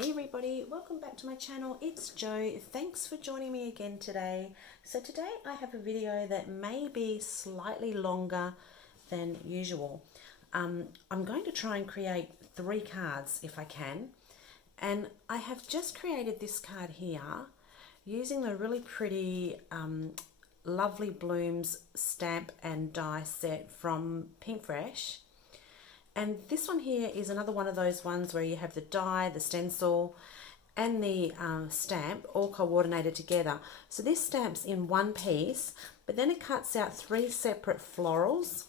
Hey everybody, welcome back to my channel. It's Jo. Thanks for joining me again today. So today I have a video that may be slightly longer than usual. I'm going to try and create 3 cards if I can. And I have just created this card here using the really pretty Lovely Blooms stamp and die set from PinkFresh. And this one here is another one of those ones where you have the die, the stencil, and the stamp all coordinated together. So this stamp's in one piece, but then it cuts out 3 separate florals.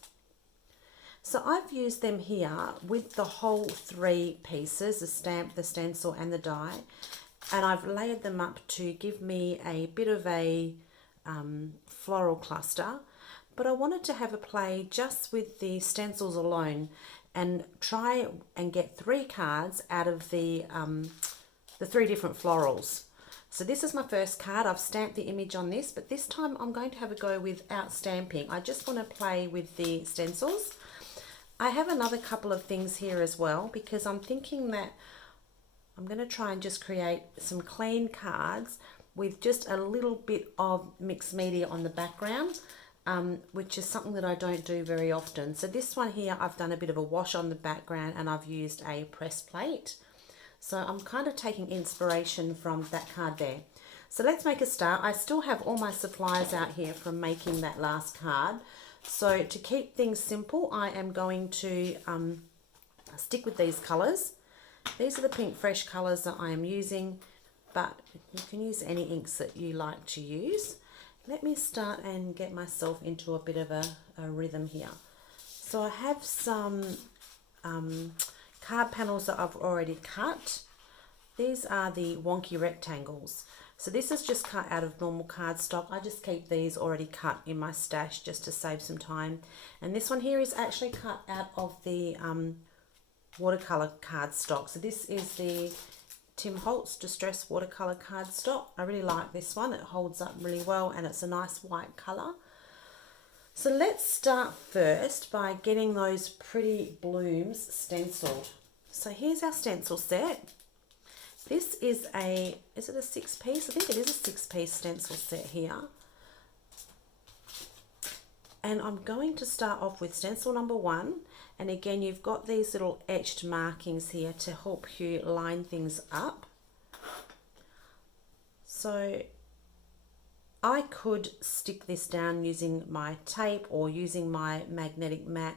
So I've used them here with the whole 3 pieces, the stamp, the stencil, and the die. And I've layered them up to give me a bit of a floral cluster. But I wanted to have a play just with the stencils alone and try and get 3 cards out of the 3 different florals. So this is my first card. I've stamped the image on this, but this time I'm going to have a go without stamping. I just want to play with the stencils. I have another couple of things here as well because I'm thinking that I'm going to try and just create some clean cards with just a little bit of mixed media on the background. Which is something that I don't do very often. So this one here, I've done a bit of a wash on the background and I've used a press plate. So I'm kind of taking inspiration from that card there. So let's make a start. I still have all my supplies out here from making that last card. So to keep things simple, I am going to stick with these colours. These are the PinkFresh colours that I am using, but you can use any inks that you like to use. Let me start and get myself into a bit of a rhythm here. So I have some card panels that I've already cut. These are the wonky rectangles. So this is just cut out of normal cardstock. I just keep these already cut in my stash just to save some time. And this one here is actually cut out of the watercolor cardstock. So this is the Tim Holtz Distress Watercolor cardstock. I really like this one. It holds up really well and it's a nice white color. So let's start first by getting those pretty blooms stenciled. So here's our stencil set. This is it a 6-piece? I think it is a 6-piece stencil set here. And I'm going to start off with stencil number 1. And again, you've got these little etched markings here to help you line things up. So I could stick this down using my tape or using my magnetic mat.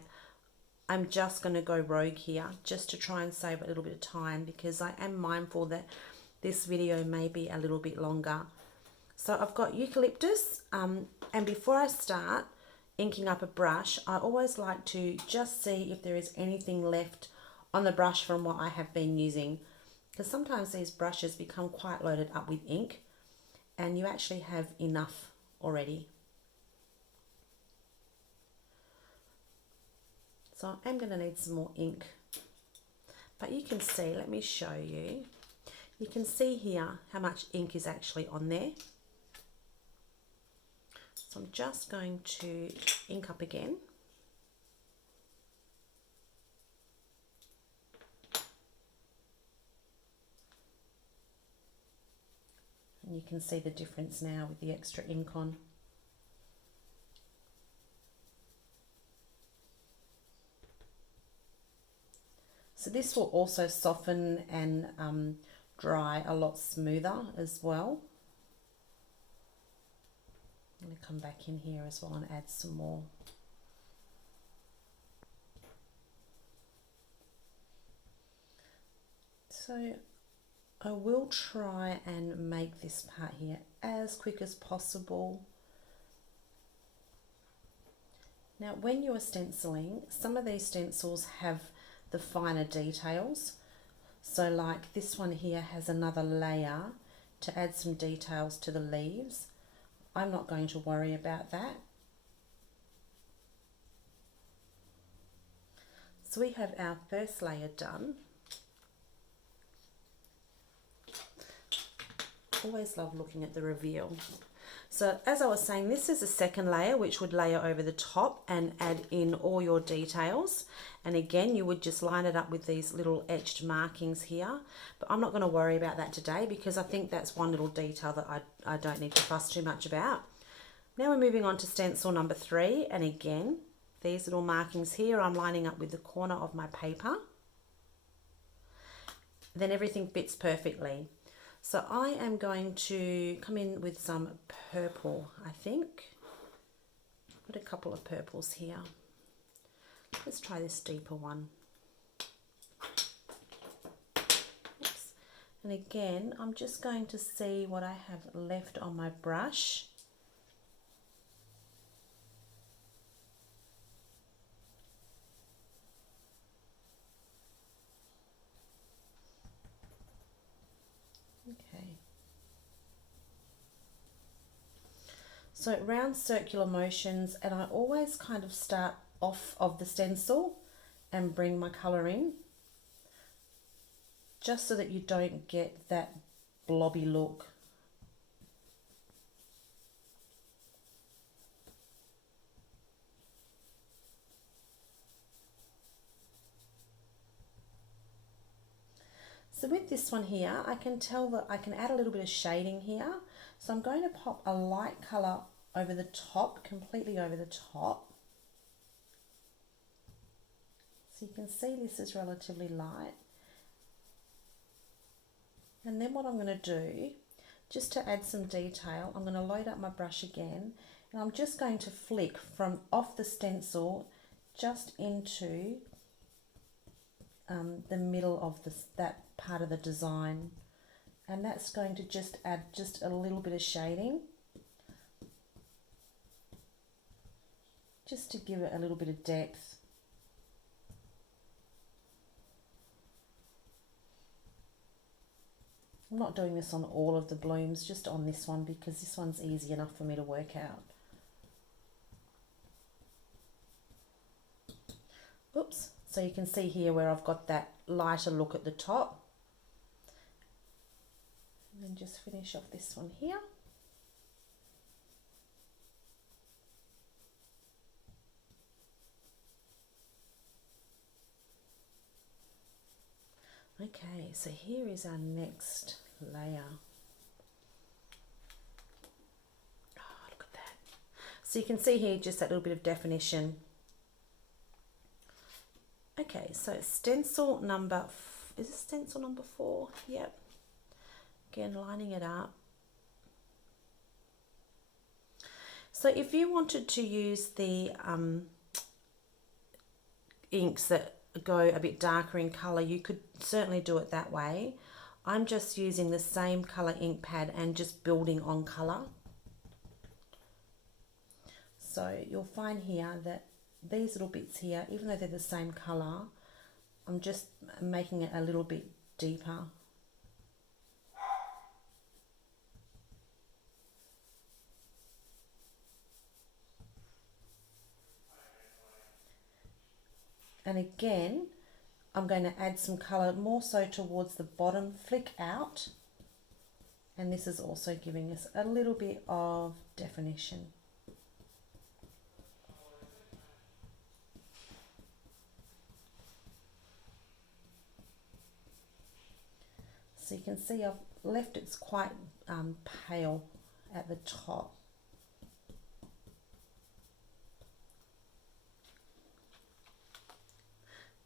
I'm just going to go rogue here just to try and save a little bit of time because I am mindful that this video may be a little bit longer. So I've got eucalyptus and before I start inking up a brush, I always like to just see if there is anything left on the brush from what I have been using, because sometimes these brushes become quite loaded up with ink and you actually have enough already. So I'm going to need some more ink, but you can see, let me show you, you can see here how much ink is actually on there. So I'm just going to ink up again. And you can see the difference now with the extra ink on. So this will also soften and dry a lot smoother as well. I'm going to come back in here as well and add some more. So I will try and make this part here as quick as possible. Now when you are stenciling, some of these stencils have the finer details. So like this one here has another layer to add some details to the leaves. I'm not going to worry about that. So we have our first layer done. Always love looking at the reveal. So as I was saying, this is a second layer which would layer over the top and add in all your details. And again, you would just line it up with these little etched markings here. But I'm not going to worry about that today because I think that's one little detail that I don't need to fuss too much about. Now we're moving on to stencil number 3. And again, these little markings here, I'm lining up with the corner of my paper. Then everything fits perfectly. So I am going to come in with some purple, I think. Got a couple of purples here. Let's try this deeper one. Oops. And again, I'm just going to see what I have left on my brush. Okay. So round circular motions, and I always kind of start off of the stencil and bring my colour in, just so that you don't get that blobby look. So with this one here, I can tell that I can add a little bit of shading here. So I'm going to pop a light colour over the top, completely over the top. So you can see this is relatively light. And then what I'm going to do, just to add some detail, I'm going to load up my brush again, and I'm just going to flick from off the stencil just into the middle of that part of the design, and that's going to just add just a little bit of shading, just to give it a little bit of depth. I'm not doing this on all of the blooms, just on this one because this one's easy enough for me to work out. Oops. So you can see here where I've got that lighter look at the top. And then just finish off this one here. Okay, so here is our next layer. Oh, look at that. So you can see here just that little bit of definition. Okay, so stencil number, is it stencil number 4? Yep. Again, lining it up. So if you wanted to use the inks that go a bit darker in colour, you could certainly do it that way. I'm just using the same colour ink pad and just building on colour. So you'll find here that these little bits here, even though they're the same colour, I'm just making it a little bit deeper. And again, I'm going to add some colour more so towards the bottom, flick out. And this is also giving us a little bit of definition. So you can see I've left it quite pale at the top.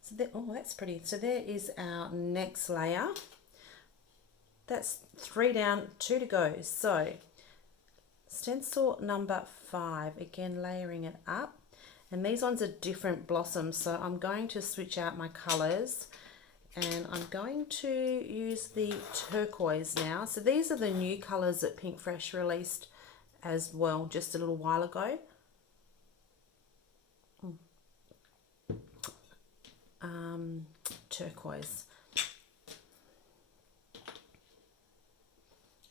So there, oh, that's pretty. So there is our next layer. That's 3 down, 2 to go. So stencil number 5, again layering it up. And these ones are different blossoms, so I'm going to switch out my colours. And I'm going to use the turquoise now. So these are the new colours that PinkFresh released as well just a little while ago. Turquoise.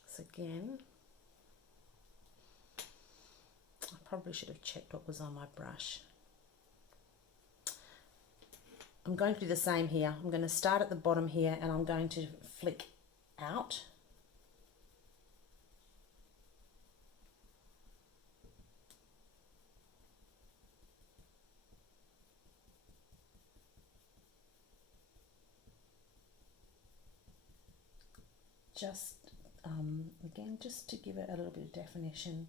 So again, I probably should have checked what was on my brush. I'm going to do the same here. I'm going to start at the bottom here and I'm going to flick out. just, again, just to give it a little bit of definition.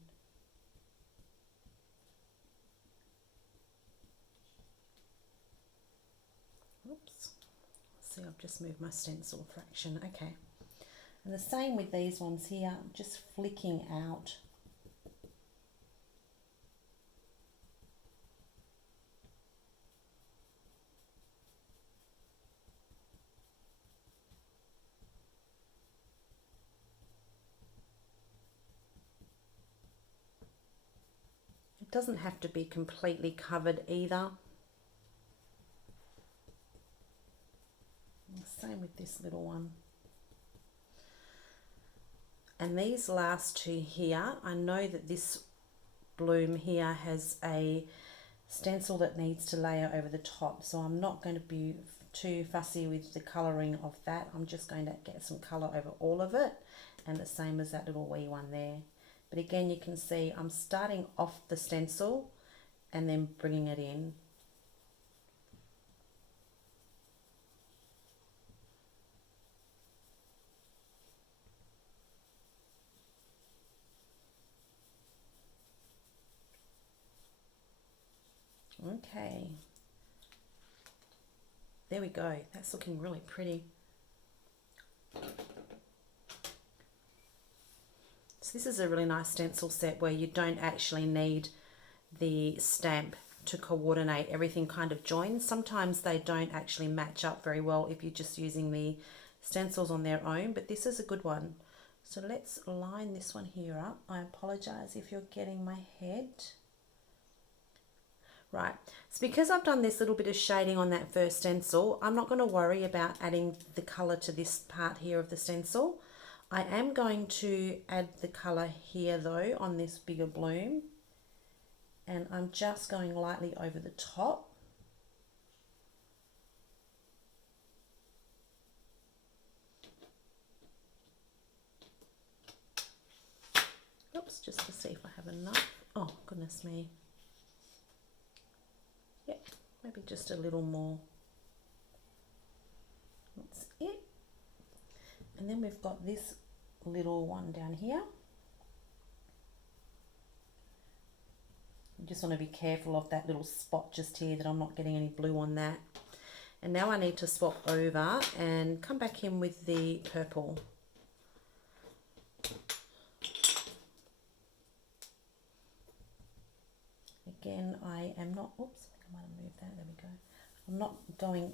Oops. See, I've just moved my stencil fraction. Okay. And the same with these ones here, just flicking out. It doesn't have to be completely covered either. Same with this little one. And these last two here, I know that this bloom here has a stencil that needs to layer over the top, so I'm not going to be too fussy with the colouring of that. I'm just going to get some colour over all of it, and the same as that little wee one there. But again, you can see I'm starting off the stencil and then bringing it in. Okay, there we go. That's looking really pretty. So this is a really nice stencil set where you don't actually need the stamp to coordinate. Everything kind of joins. Sometimes they don't actually match up very well if you're just using the stencils on their own, but this is a good one. So let's line this one here up. I apologize if you're getting my head. Right, so because I've done this little bit of shading on that first stencil, I'm not going to worry about adding the colour to this part here of the stencil. I am going to add the colour here though on this bigger bloom, and I'm just going lightly over the top. Oops, just to see if I have enough. Oh, goodness me. Yep, maybe just a little more. That's it. And then we've got this little one down here. I just want to be careful of that little spot just here, that I'm not getting any blue on that. And now I need to swap over and come back in with the purple. Again, I am not, oops, I think I might have moved that, there we go. I'm not going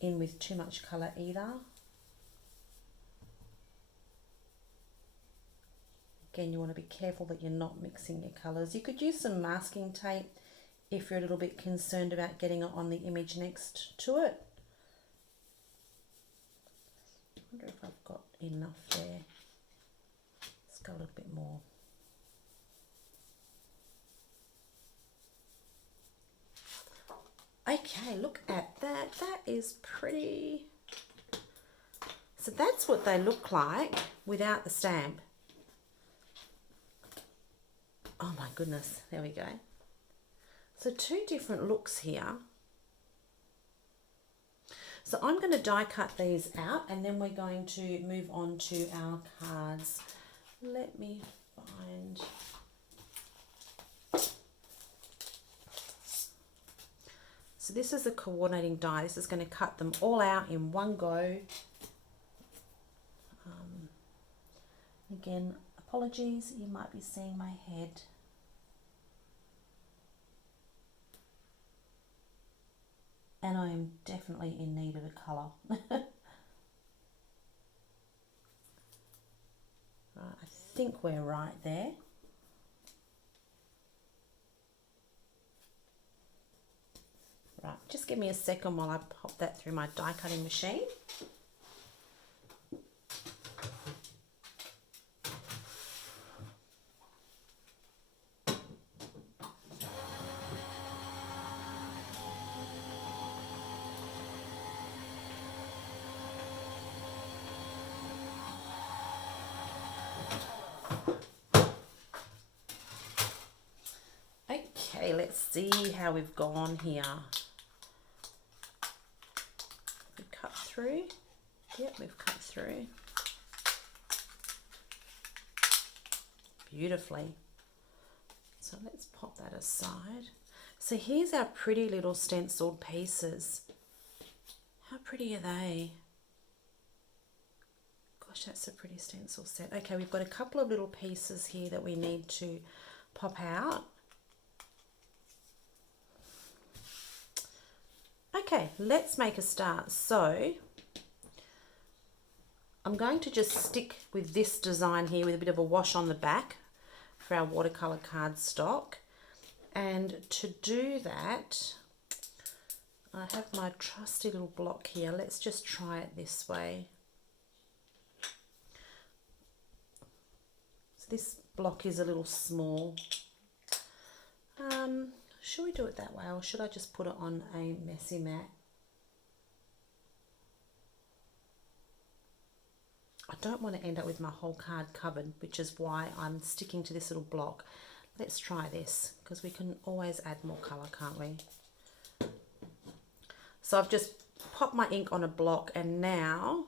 in with too much colour either. Again, you want to be careful that you're not mixing your colours. You could use some masking tape if you're a little bit concerned about getting it on the image next to it. I wonder if I've got enough there. Let's go a little bit more. Okay, look at that. That is pretty. So that's what they look like without the stamp. Oh my goodness, there we go. So two different looks here. So I'm going to die cut these out, and then we're going to move on to our cards. Let me find. So this is a coordinating die. This is going to cut them all out in one go. Again, apologies, you might be seeing my head. And I am definitely in need of a colour. Right, I think we're right there. Right, just give me a second while I pop that through my die cutting machine. Okay, let's see how we've gone here. We cut through. Yep, we've cut through. beautifully. So let's pop that aside. So here's our pretty little stenciled pieces. How pretty are they? Gosh, that's a pretty stencil set. Okay, we've got a couple of little pieces here that we need to pop out. Okay, let's make a start. So I'm going to just stick with this design here with a bit of a wash on the back for our watercolor cardstock. And to do that, I have my trusty little block here. Let's just try it this way. So this block is a little small. Should we do it that way, or should I just put it on a messy mat? I don't want to end up with my whole card covered, which is why I'm sticking to this little block. Let's try this, because we can always add more colour, can't we? So I've just popped my ink on a block, and now,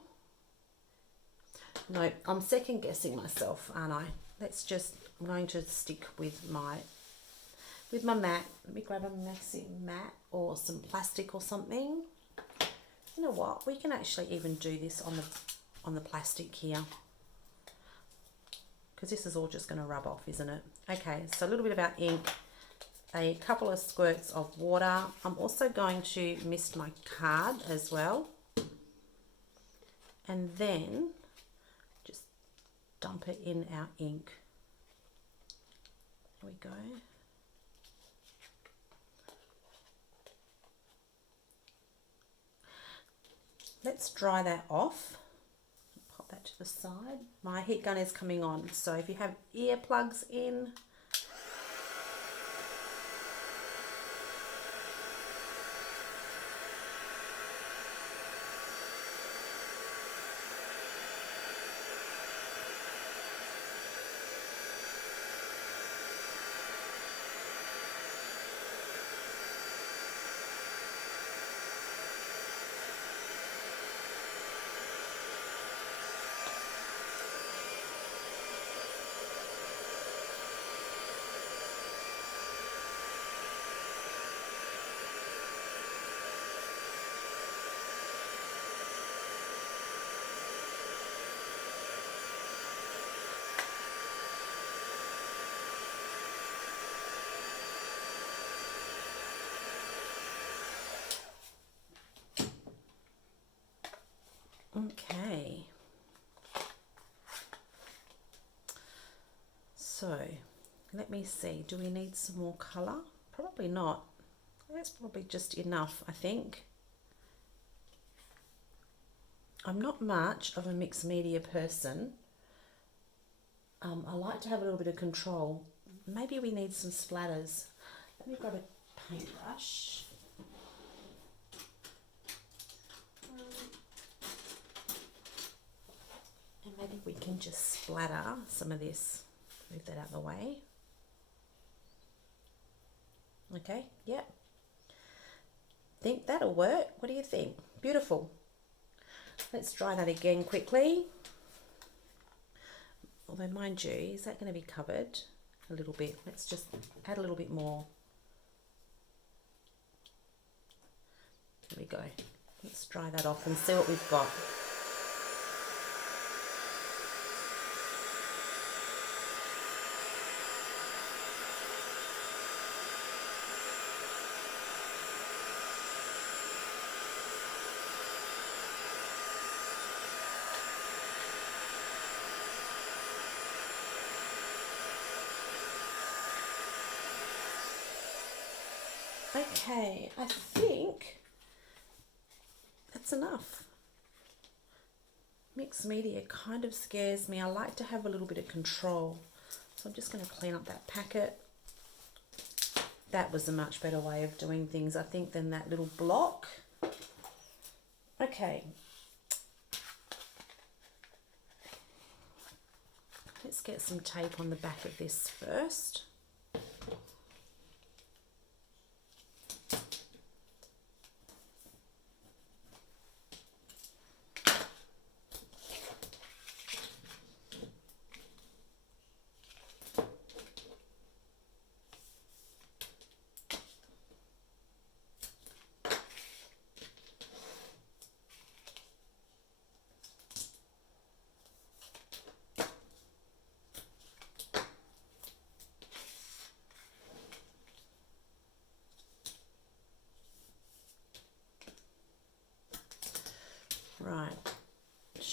no, I'm second guessing myself, aren't I? I'm going to stick with my mat. Let me grab a messy mat or some plastic or something. You know what? We can actually even do this on the plastic here, because this is all just going to rub off, isn't it? Okay, so a little bit of our ink, a couple of squirts of water. I'm also going to mist my card as well, and then just dump it in our ink. There we go. Let's dry that off. Pop that to the side. My heat gun is coming on, so if you have earplugs in, okay. So let me see, do we need some more colour? Probably not. That's probably just enough, I think. I'm not much of a mixed media person. I like to have a little bit of control. Maybe we need some splatters. Let me grab a paintbrush. And maybe we can just splatter some of this. Move that out of the way. Okay, yep. Think that'll work. What do you think? Beautiful. Let's dry that again quickly. Although, mind you, is that going to be covered a little bit? Let's just add a little bit more. There we go. Let's dry that off and see what we've got. Okay, I think that's enough. Mixed media kind of scares me. I like to have a little bit of control. So I'm just going to clean up that packet. That was a much better way of doing things, I think, than that little block. Okay. Let's get some tape on the back of this first.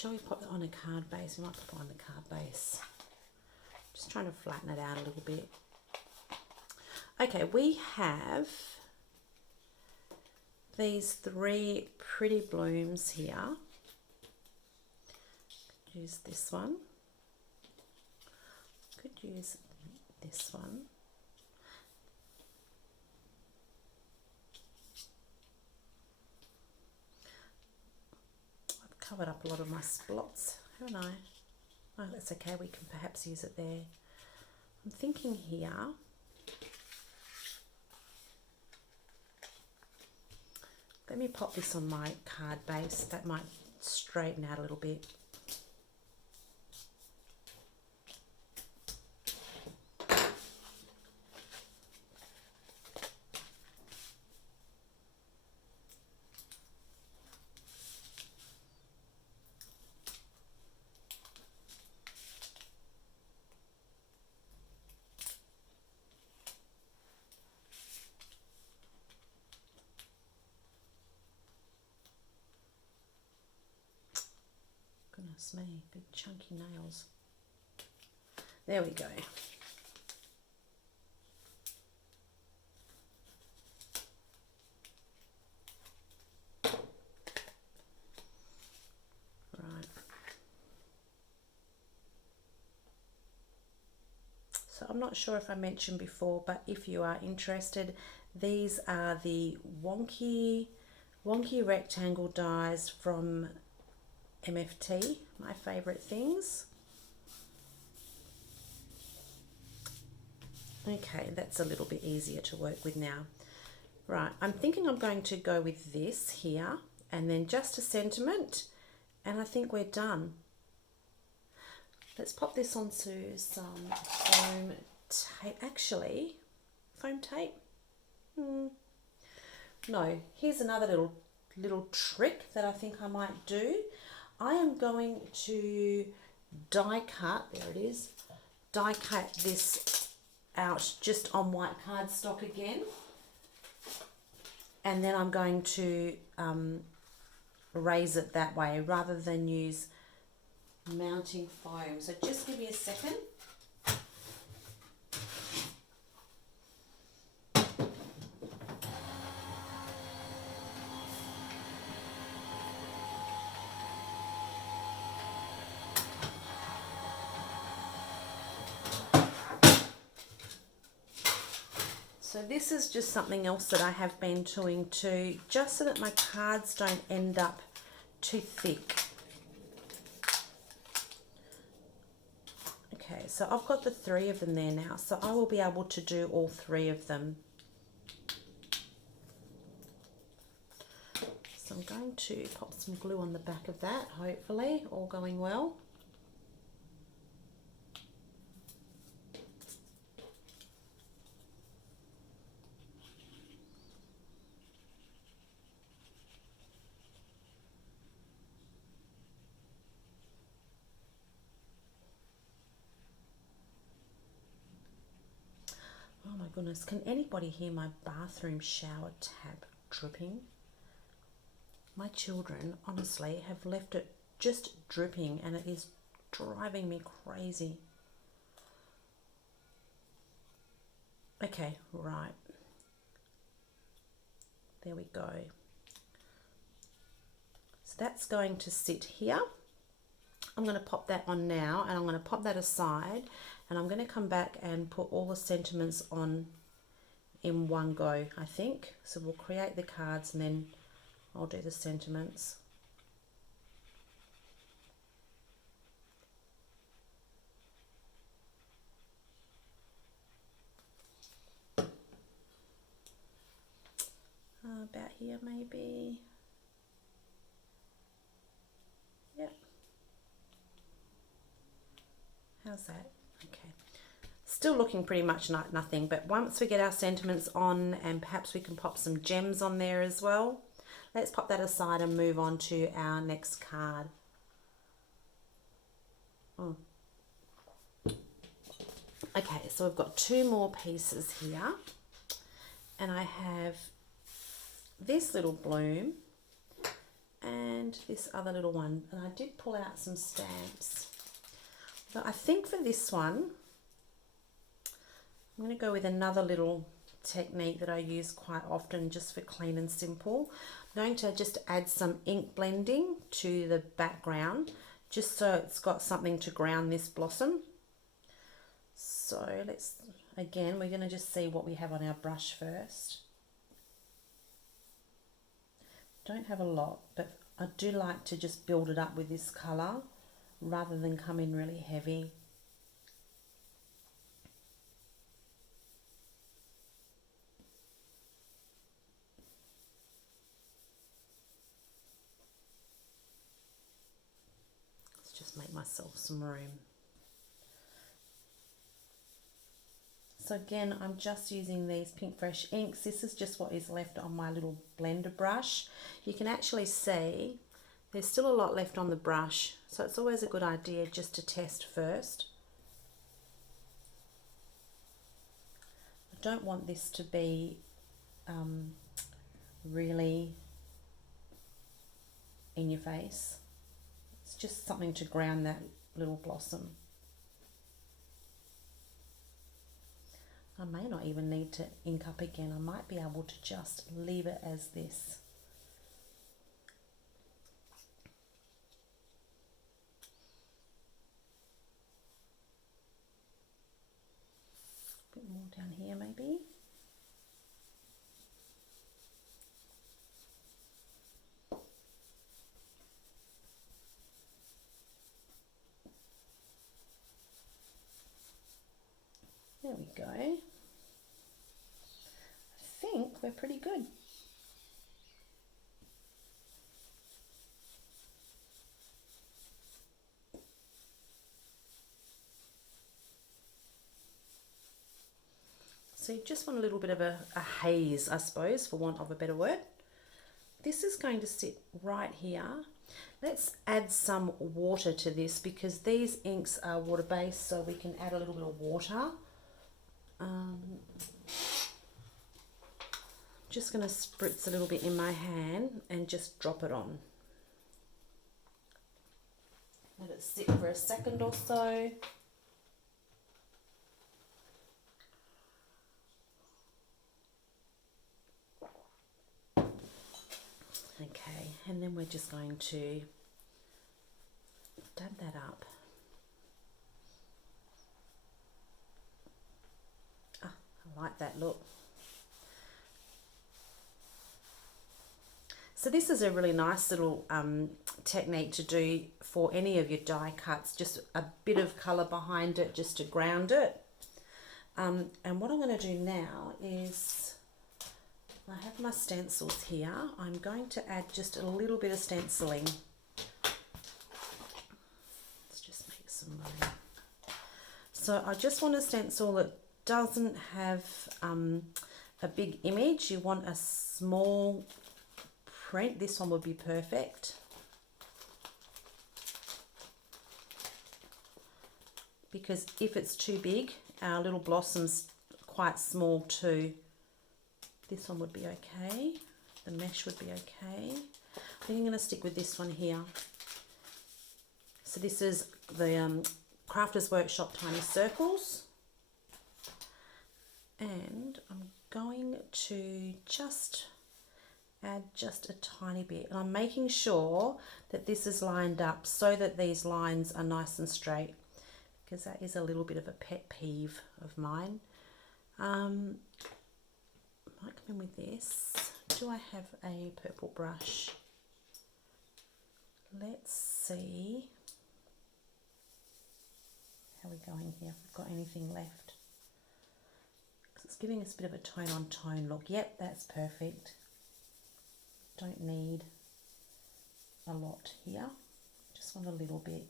shall we pop it on a card base? We might put it on the card base. Just trying to flatten it out a little bit. Okay, we have these 3 pretty blooms here. Use this one. Could use this one. I've covered up a lot of my splots, haven't I? Oh, that's okay. We can perhaps use it there. I'm thinking here. Let me pop this on my card base. That might straighten out a little bit. Goodness me, big chunky nails. There we go. Right. So I'm not sure if I mentioned before, but if you are interested, these are the wonky rectangle dies from MFT, my favourite things. Okay, that's a little bit easier to work with now. Right, I'm thinking I'm going to go with this here and then just a sentiment, and I think we're done. Let's pop this onto some foam tape. Actually, foam tape? No, here's another little trick that I think I might do. I am going to die cut, there it is, die cut this out just on white cardstock again. And then I'm going to raise it that way rather than use mounting foam. So just give me a second. So this is just something else that I have been doing too, just so that my cards don't end up too thick. Okay, so I've got the 3 of them there now, so I will be able to do all 3 of them. So I'm going to pop some glue on the back of that, hopefully, all going well. Oh my goodness, can anybody hear my bathroom shower tap dripping? My children, honestly, have left it just dripping and it is driving me crazy. Okay, right. There we go. So that's going to sit here. I'm going to pop that on now and I'm going to pop that aside, and I'm going to come back and put all the sentiments on in one go, I think. So we'll create the cards and then I'll do the sentiments. About here maybe. Yep. How's that? Okay. Still looking pretty much like nothing, but once we get our sentiments on, and perhaps we can pop some gems on there as well. Let's pop that aside and move on to our next card. Okay, so we've got 2 more pieces here, and I have this little bloom, and this other little one. And I did pull out some stamps. But I think for this one, I'm going to go with another little technique that I use quite often just for clean and simple. I'm going to just add some ink blending to the background just so it's got something to ground this blossom. So let's, again, we're going to just see what we have on our brush first. Don't have a lot, but I do like to just build it up with this colour rather than come in really heavy. Let's just make myself some room. So again, I'm just using these PinkFresh inks. This is just what is left on my little blender brush. You can actually see there's still a lot left on the brush, so it's always a good idea just to test first. I don't want this to be really in your face. It's just something to ground that little blossom. I may not even need to ink up again. I might be able to just leave it as this. A bit more down here maybe. There we go. I think we're pretty good. So you just want a little bit of a haze, I suppose, for want of a better word. This is going to sit right here. Let's add some water to this because these inks are water-based, so we can add a little bit of water. Just going to spritz a little bit in my hand and just drop it on. Let it sit for a second or so. Okay, and then we're just going to dab that up. Ah, I like that look. So this is a really nice little technique to do for any of your die cuts, just a bit of colour behind it just to ground it. And what I'm going to do now is, I have my stencils here. I'm going to add just a little bit of stenciling. Let's just make some room. So I just want a stencil that doesn't have a big image. You want a small print. This one would be perfect. Because if it's too big, our little blossom's quite small too. This one would be okay. The mesh would be okay. I think I'm going to stick with this one here. So this is the Crafters Workshop Tiny Circles. And I'm going to just add just a tiny bit. And I'm making sure that this is lined up so that these lines are nice and straight, because that is a little bit of a pet peeve of mine. Might come in with this. Do I have a purple brush? Let's see how we're going here. If we've got anything left. Because it's giving us a bit of a tone on tone look. Yep, that's perfect. Don't need a lot here. Just want a little bit.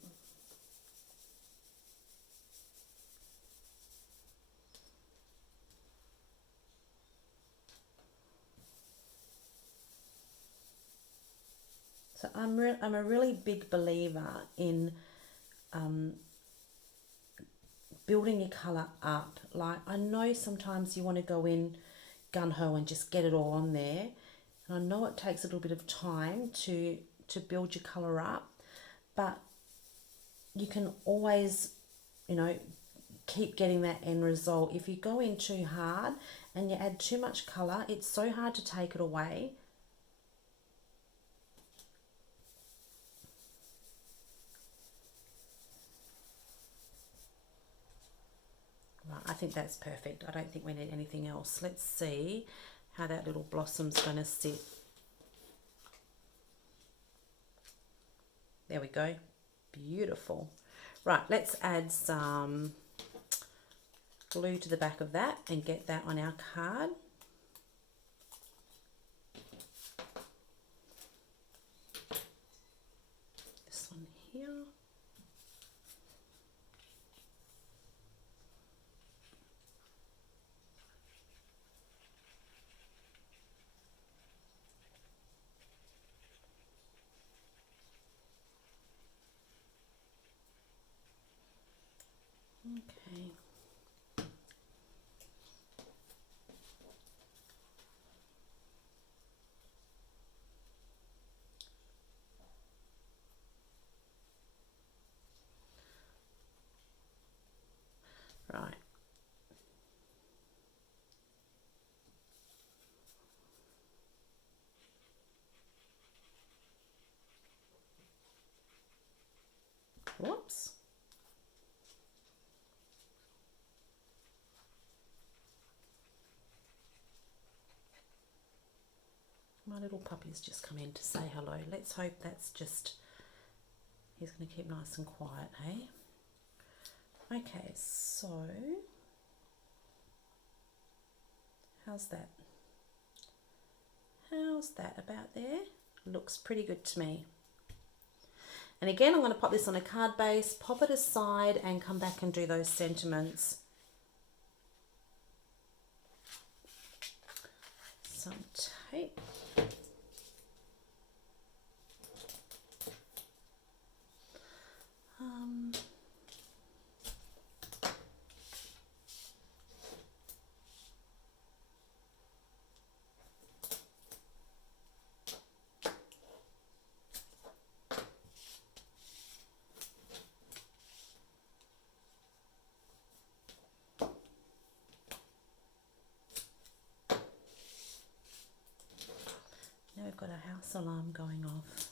So I'm a really big believer in building your colour up. Like, I know sometimes you want to go in gung-ho and just get it all on there. And I know it takes a little bit of time to to build your colour up, but you can always, you know, keep getting that end result. If you go in too hard and you add too much colour, it's so hard to take it away. Right, I think that's perfect. I don't think we need anything else. Let's see how that little blossom's going to sit. There we go. Beautiful. Right, let's add some glue to the back of that and get that on our card. This one here. Okay. Right. Whoops. My little puppy's just come in to say hello. Let's hope that's just, he's going to keep nice and quiet, hey? Okay, so how's that? How's that about there? Looks pretty good to me. And again, I'm going to pop this on a card base, pop it aside and come back and do those sentiments. Some tape. Now we've got a house alarm going off.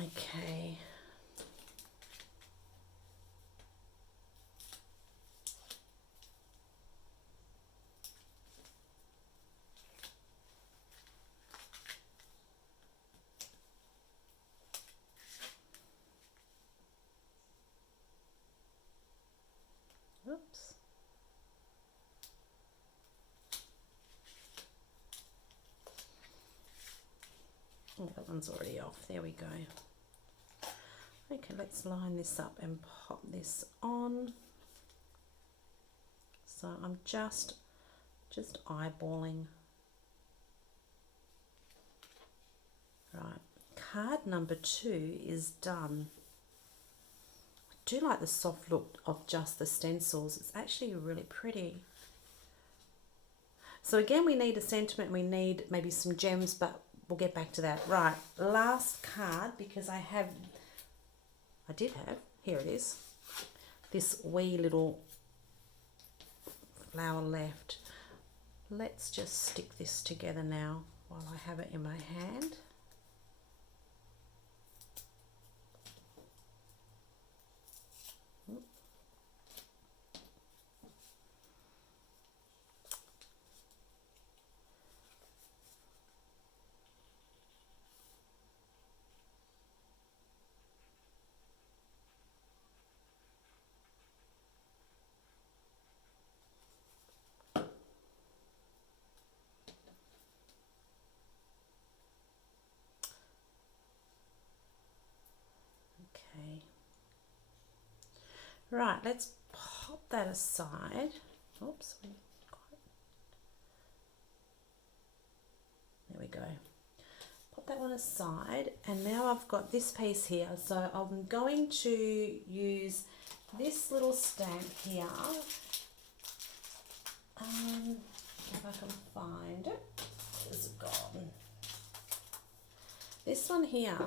Okay. Oops. Oh, that one's already off. There we go. Okay, let's line this up and pop this on. So I'm just eyeballing. Right, card number 2 is done. I do like the soft look of just the stencils. It's actually really pretty. So again, we need a sentiment, we need maybe some gems, but we'll get back to that. Right, last card, because I did have, here it is, this wee little flower left. Let's just stick this together now while I have it in my hand. Right, let's pop that aside. Oops. There we go. Pop that one aside, and now I've got this piece here. So I'm going to use this little stamp here. If I can find it. Where's it gone? This one here.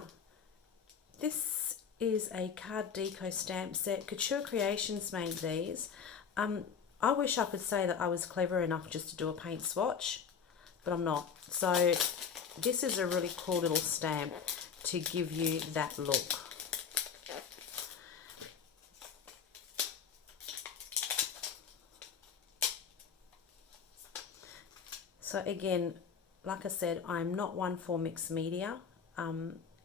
This is a card deco stamp set. Couture Creations made these. I wish I could say that I was clever enough just to do a paint swatch, but I'm not. So this is a really cool little stamp to give you that look. So again, like I said, I'm not one for mixed media.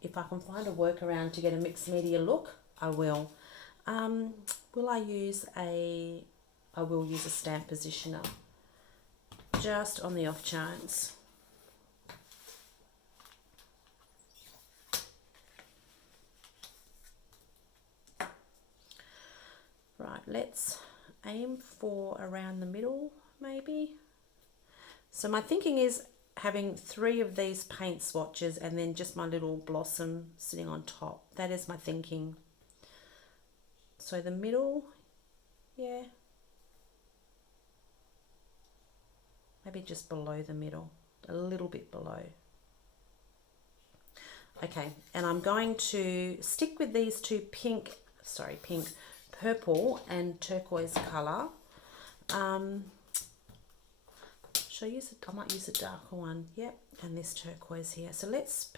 If I can find a workaround to get a mixed media look, I will. Will I use a... I will use a stamp positioner, just on the off chance. Right, let's aim for around the middle, maybe. So my thinking is having 3 of these paint swatches and then just my little blossom sitting on top. That is my thinking. So the middle, yeah. Maybe just below the middle, a little bit below. Okay, and I'm going to stick with these two purple and turquoise colour. Should I use it? I might use a darker one. Yep, and this turquoise here. So let's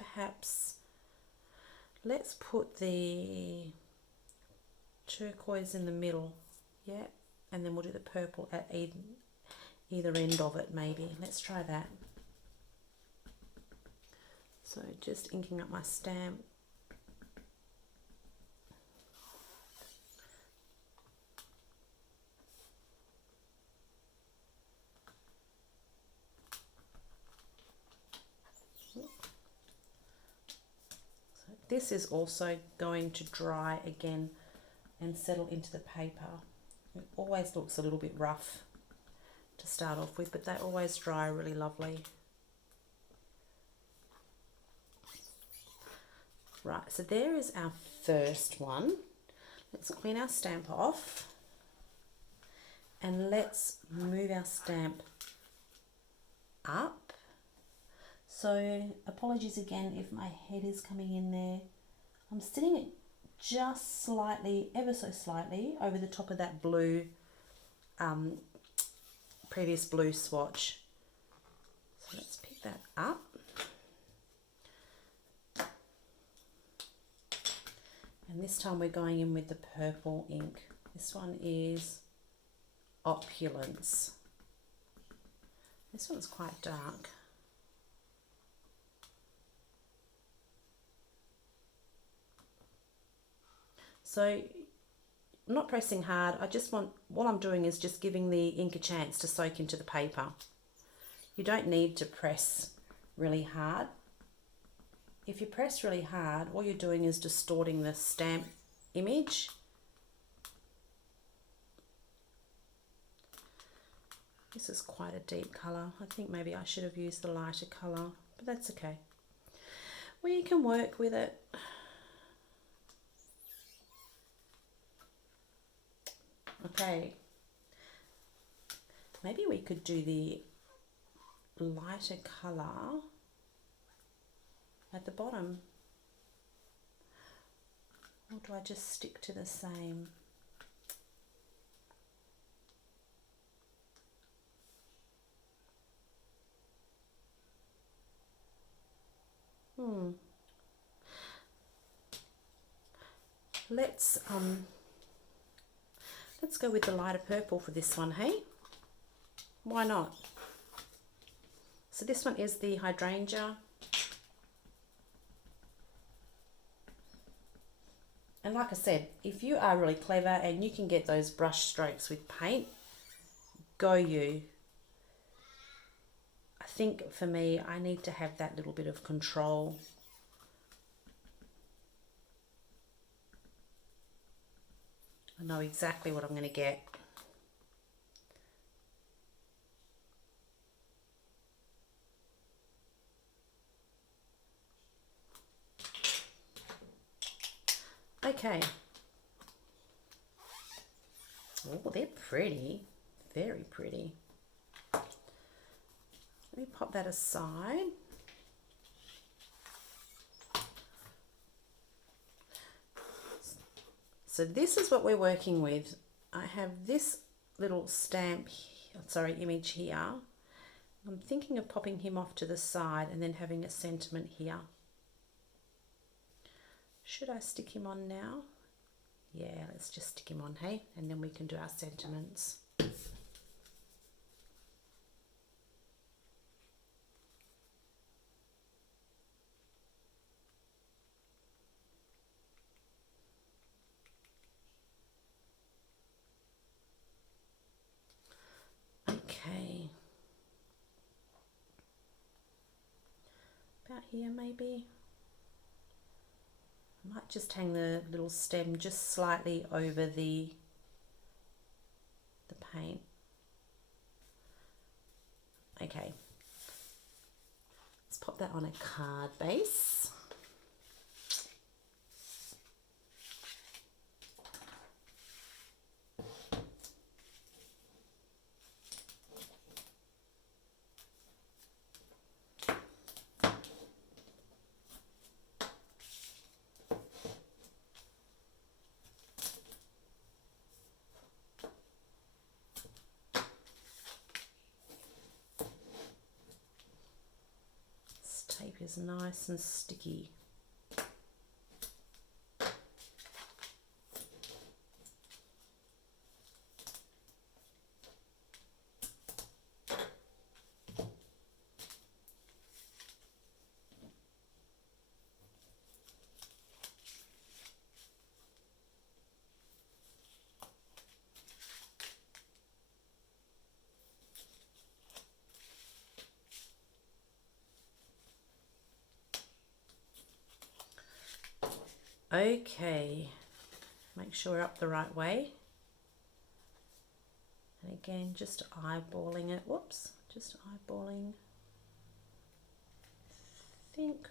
put the turquoise in the middle. Yeah, and then we'll do the purple at either end of it, maybe. Let's try that. So just inking up my stamp. So this is also going to dry again and settle into the paper. It always looks a little bit rough to start off with, but they always dry really lovely. Right, so there is our first one. Let's clean our stamp off and let's move our stamp up. So apologies again if my head is coming in there. I'm sitting it just slightly, ever so slightly, over the top of that blue, previous blue swatch. So let's pick that up. And this time we're going in with the purple ink. This one is Opulence. This one's quite dark. So I'm not pressing hard. I just want, what I'm doing is just giving the ink a chance to soak into the paper. You don't need to press really hard. If you press really hard, all you're doing is distorting the stamp image. This is quite a deep colour. I think maybe I should have used the lighter colour, but that's okay. We can work with it. Okay, maybe we could do the lighter colour at the bottom. Or do I just stick to the same? Let's go with the lighter purple for this one, hey? Why not? So this one is the hydrangea. And like I said, if you are really clever and you can get those brush strokes with paint, go you. I think for me, I need to have that little bit of control. I know exactly what I'm going to get. Okay. Oh, they're pretty. Very pretty. Let me pop that aside. So this is what we're working with. I have this little stamp, image here. I'm thinking of popping him off to the side and then having a sentiment here. Should I stick him on now? Yeah, let's just stick him on, hey? And then we can do our sentiments. Okay. About here maybe. I might just hang the little stem just slightly over the paint. Okay. Let's pop that on a card base. Tape is nice and sticky. Okay, make sure we're up the right way. And again, just eyeballing it. Whoops, just eyeballing. I think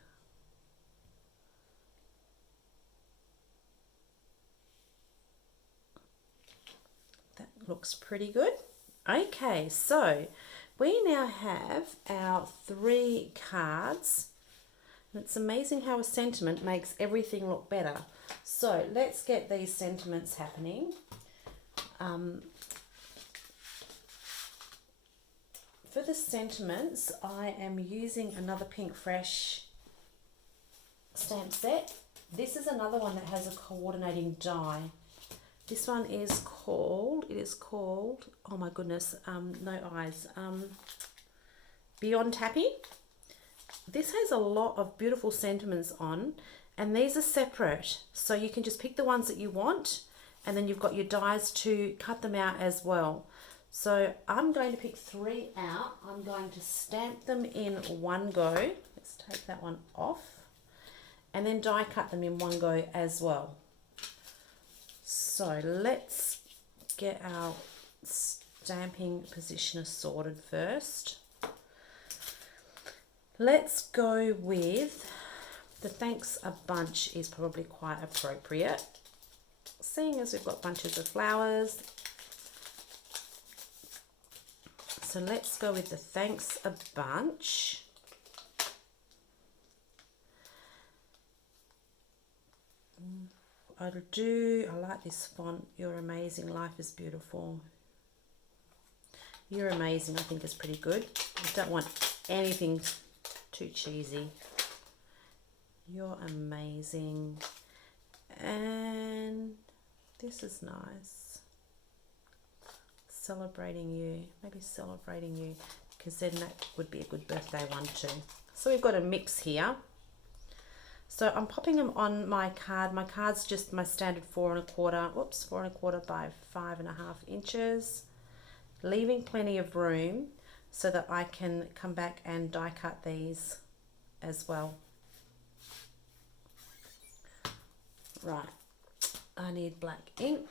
that looks pretty good. Okay, so we now have our 3 cards. And it's amazing how a sentiment makes everything look better. So let's get these sentiments happening. For the sentiments, I am using another PinkFresh stamp set. This is another one that has a coordinating die. This one is called, oh my goodness, no eyes, Beyond Tappy. This has a lot of beautiful sentiments on, and these are separate, so you can just pick the ones that you want, and then you've got your dies to cut them out as well. So I'm going to pick 3 out. I'm going to stamp them in one go. Let's take that one off, and then die cut them in one go as well. So let's get our stamping positioner sorted first. Let's go with the Thanks a Bunch is probably quite appropriate, seeing as we've got bunches of flowers. So let's go with the Thanks a Bunch. I like this font. You're amazing, life is beautiful. You're amazing, I think is pretty good. I don't want anything too cheesy. You're amazing. And this is nice. Celebrating you, maybe celebrating you, because then that would be a good birthday one too. So we've got a mix here. So I'm popping them on my card. My card's just my standard 4 1/4 by 5.5 inches, leaving plenty of room so that I can come back and die cut these as well. Right, I need black ink.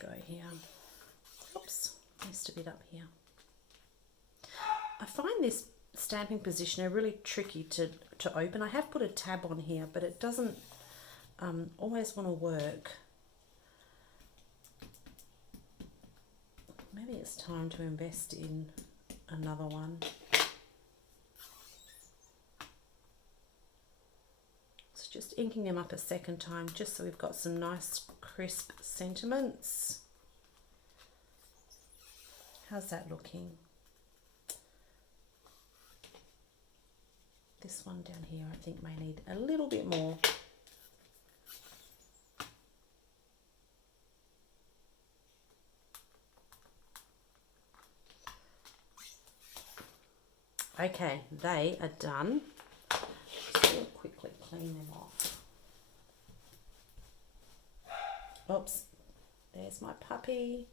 go here. Oops, missed a bit up here. I find this stamping positioner really tricky to open. I have put a tab on here, but it doesn't always want to work. Maybe it's time to invest in another one. So just inking them up a second time, just so we've got some nice crisp sentiments. How's that looking? This one down here I think may need a little bit more. Okay, they are done. Just going to quickly clean them off. Oops, there's my puppy.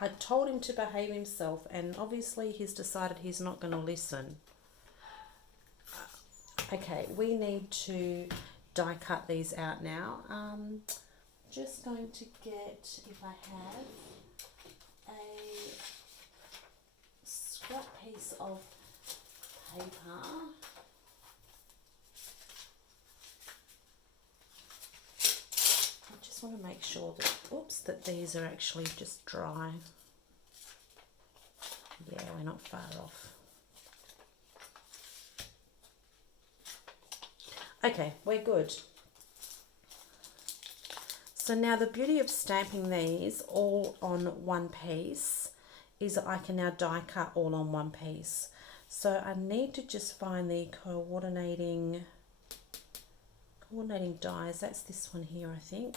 I told him to behave himself, and obviously he's decided he's not going to listen. Okay, we need to die cut these out now. Just going to get, if I have, a scrap piece of paper. I just want to make sure that, oops, that these are actually just dry. Yeah, we're not far off. Okay, we're good. So now the beauty of stamping these all on one piece is that I can now die cut all on one piece. So I need to just find the coordinating dies. That's this one here, I think.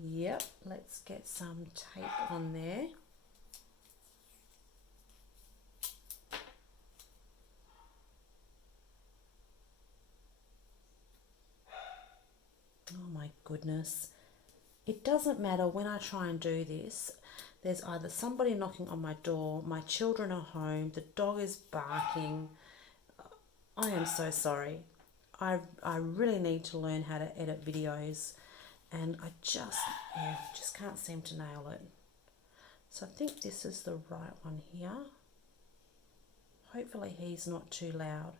Yep, let's get some tape on there. Oh my goodness. It doesn't matter when I try and do this. There's either somebody knocking on my door, my children are home, the dog is barking. I am so sorry. I really need to learn how to edit videos, and I just can't seem to nail it. So I think this is the right one here. Hopefully he's not too loud.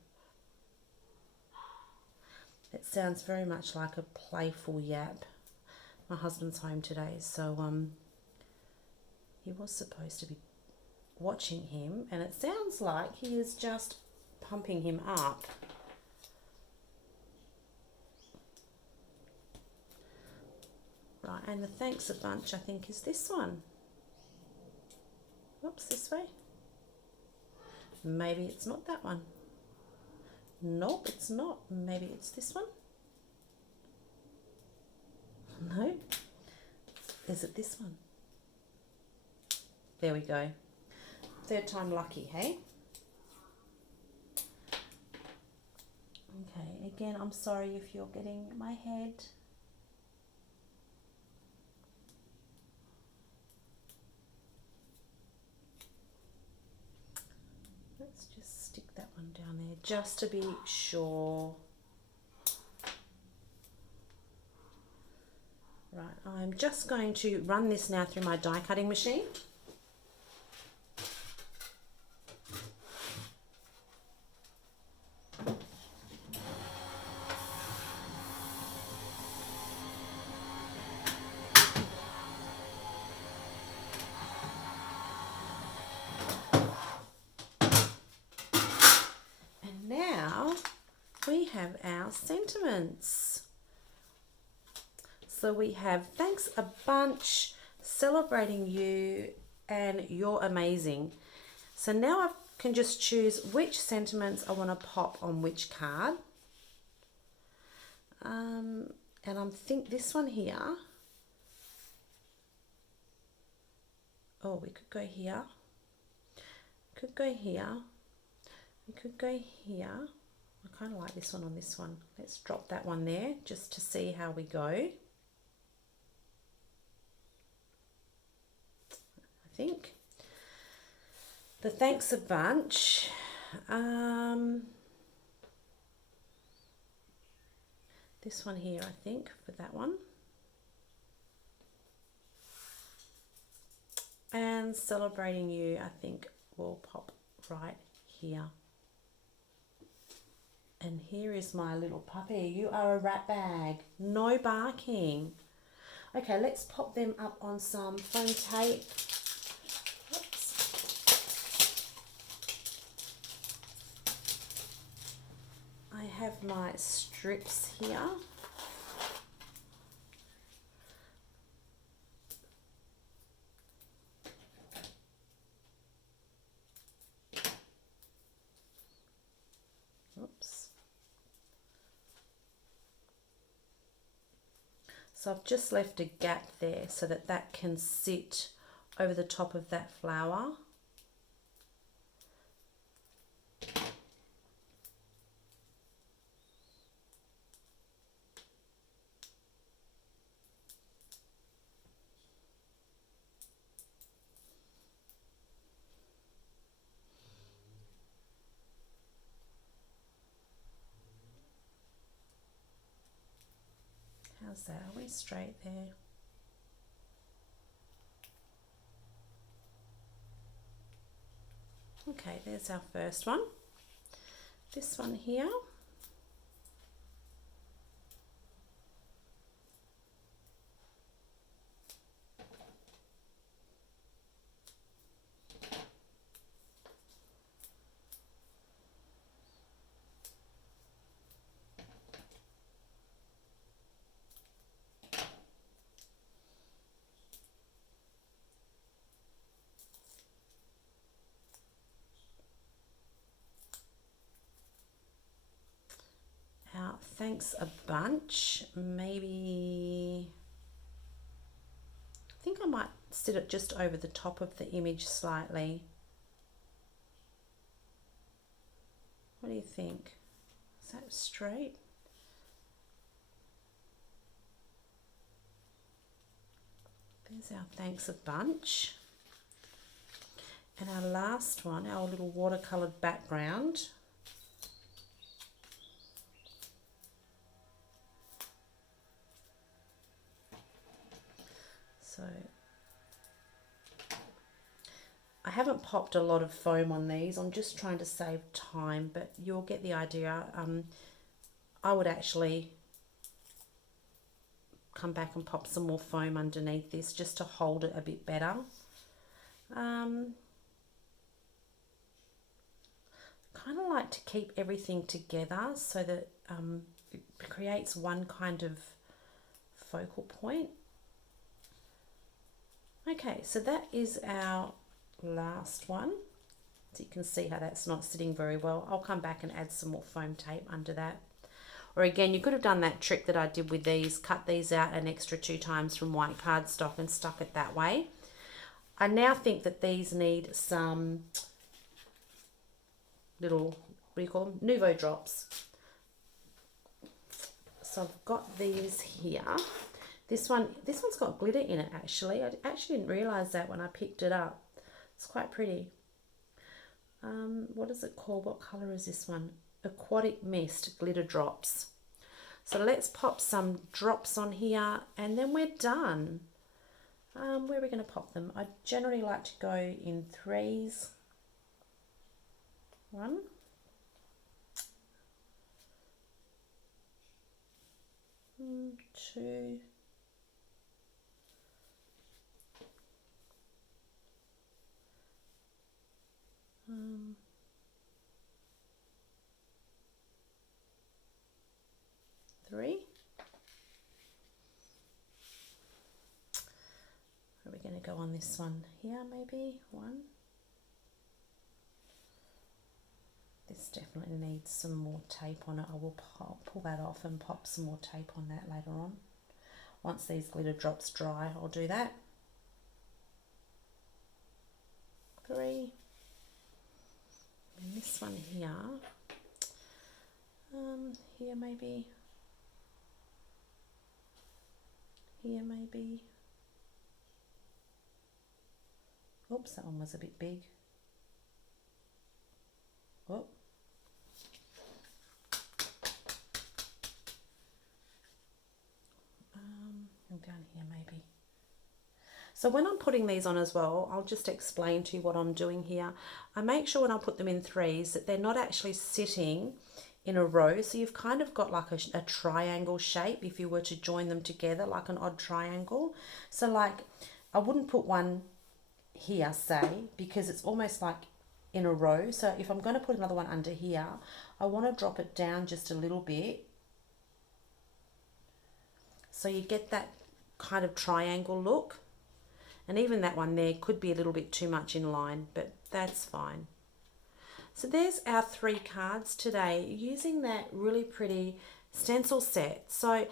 It sounds very much like a playful yap. My husband's home today, so he was supposed to be watching him, and it sounds like he is just pumping him up. Right, and the thanks a bunch, I think, is this one. Whoops, this way. Maybe it's not that one. Nope, it's not. Maybe it's this one. No. Is it this one? There we go. Third time lucky, hey? Okay, again, I'm sorry if you're getting my head. Let's just stick that one down there just to be sure. Right, I'm just going to run this now through my die cutting machine. And now we have our sentiments. So we have thanks a bunch, celebrating you, and you're amazing. So now I can just choose which sentiments I want to pop on which card. And I think this one here. Oh, we could go here. Could go here. We could go here. I kind of like this one on this one. Let's drop that one there just to see how we go. Think the thanks a bunch. This one here, I think, for that one. And Celebrating You, I think, will pop right here. And here is my little puppy. You are a rat bag. No barking. Okay, let's pop them up on some foam tape. Oops. I have my strips here. Oops. So I've just left a gap there so that that can sit over the top of that flower. How's that? Are we straight there? Okay, there's our first one. This one here. Thanks a bunch. Maybe, I think I might sit it just over the top of the image slightly. What do you think? Is that straight? There's our thanks a bunch. And our last one, our little watercoloured background. So I haven't popped a lot of foam on these. I'm just trying to save time, but you'll get the idea. I would actually come back and pop some more foam underneath this just to hold it a bit better. Kind of like to keep everything together so that it creates one kind of focal point. Okay, so that is our last one. So you can see how that's not sitting very well. I'll come back and add some more foam tape under that. Or again, you could have done that trick that I did with these, cut these out an extra 2 times from white cardstock and stuck it that way. I now think that these need some little, what do you call them? Nouveau drops. So I've got these here. This one's got glitter in it actually. I actually didn't realise that when I picked it up. It's quite pretty. What is it called? What colour is this one? Aquatic Mist glitter drops. So let's pop some drops on here and then we're done. Where are we going to pop them? I generally like to go in 3s. 1. 2. 3. Are we going to go on this one here maybe? 1. This definitely needs some more tape on it. I will pull that off and pop some more tape on that later on. Once these glitter drops dry, I'll do that. 3. And this one here, here maybe, here maybe. Oops, that one was a bit big. Oh. And down here maybe. So when I'm putting these on as well, I'll just explain to you what I'm doing here. I make sure when I put them in threes that they're not actually sitting in a row. So you've kind of got like a triangle shape if you were to join them together, like an odd triangle. So like I wouldn't put one here, say, because it's almost like in a row. So if I'm going to put another one under here, I want to drop it down just a little bit. So you get that kind of triangle look. And even that one there could be a little bit too much in line, but that's fine. So there's our 3 cards today using that really pretty stencil set. So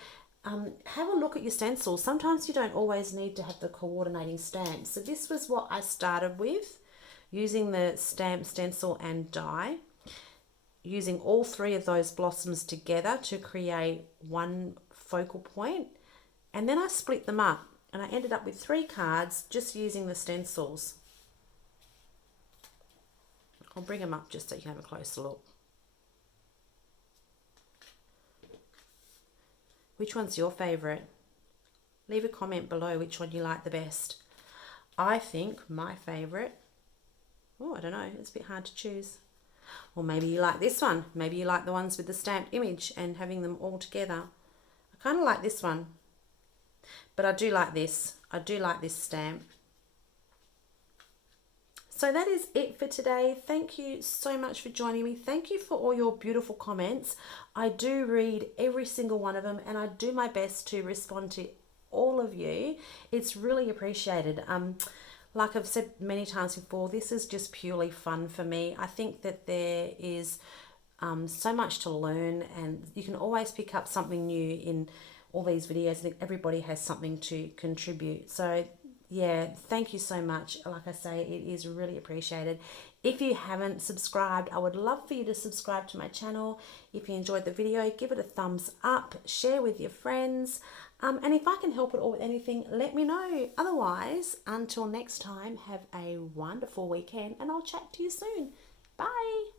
have a look at your stencils. Sometimes you don't always need to have the coordinating stamps. So this was what I started with, using the stamp, stencil and die, using all 3 of those blossoms together to create one focal point. And then I split them up and I ended up with 3 cards just using the stencils. I'll bring them up just so you can have a closer look. Which one's your favourite? Leave a comment below which one you like the best. I think my favourite, I don't know, it's a bit hard to choose. Or maybe you like this one. Maybe you like the ones with the stamped image and having them all together. I kind of like this one. But I do like this. I do like this stamp. So that is it for today. Thank you so much for joining me. Thank you for all your beautiful comments. I do read every single one of them and I do my best to respond to all of you. It's really appreciated. Like I've said many times before, this is just purely fun for me. I think that there is so much to learn and you can always pick up something new in all these videos. I think everybody has something to contribute. So yeah, thank you so much. Like I say, it is really appreciated. If you haven't subscribed, I would love for you to subscribe to my channel. If you enjoyed the video, give it a thumbs up, share with your friends. And if I can help at all with anything, let me know. Otherwise, until next time, have a wonderful weekend and I'll chat to you soon. Bye.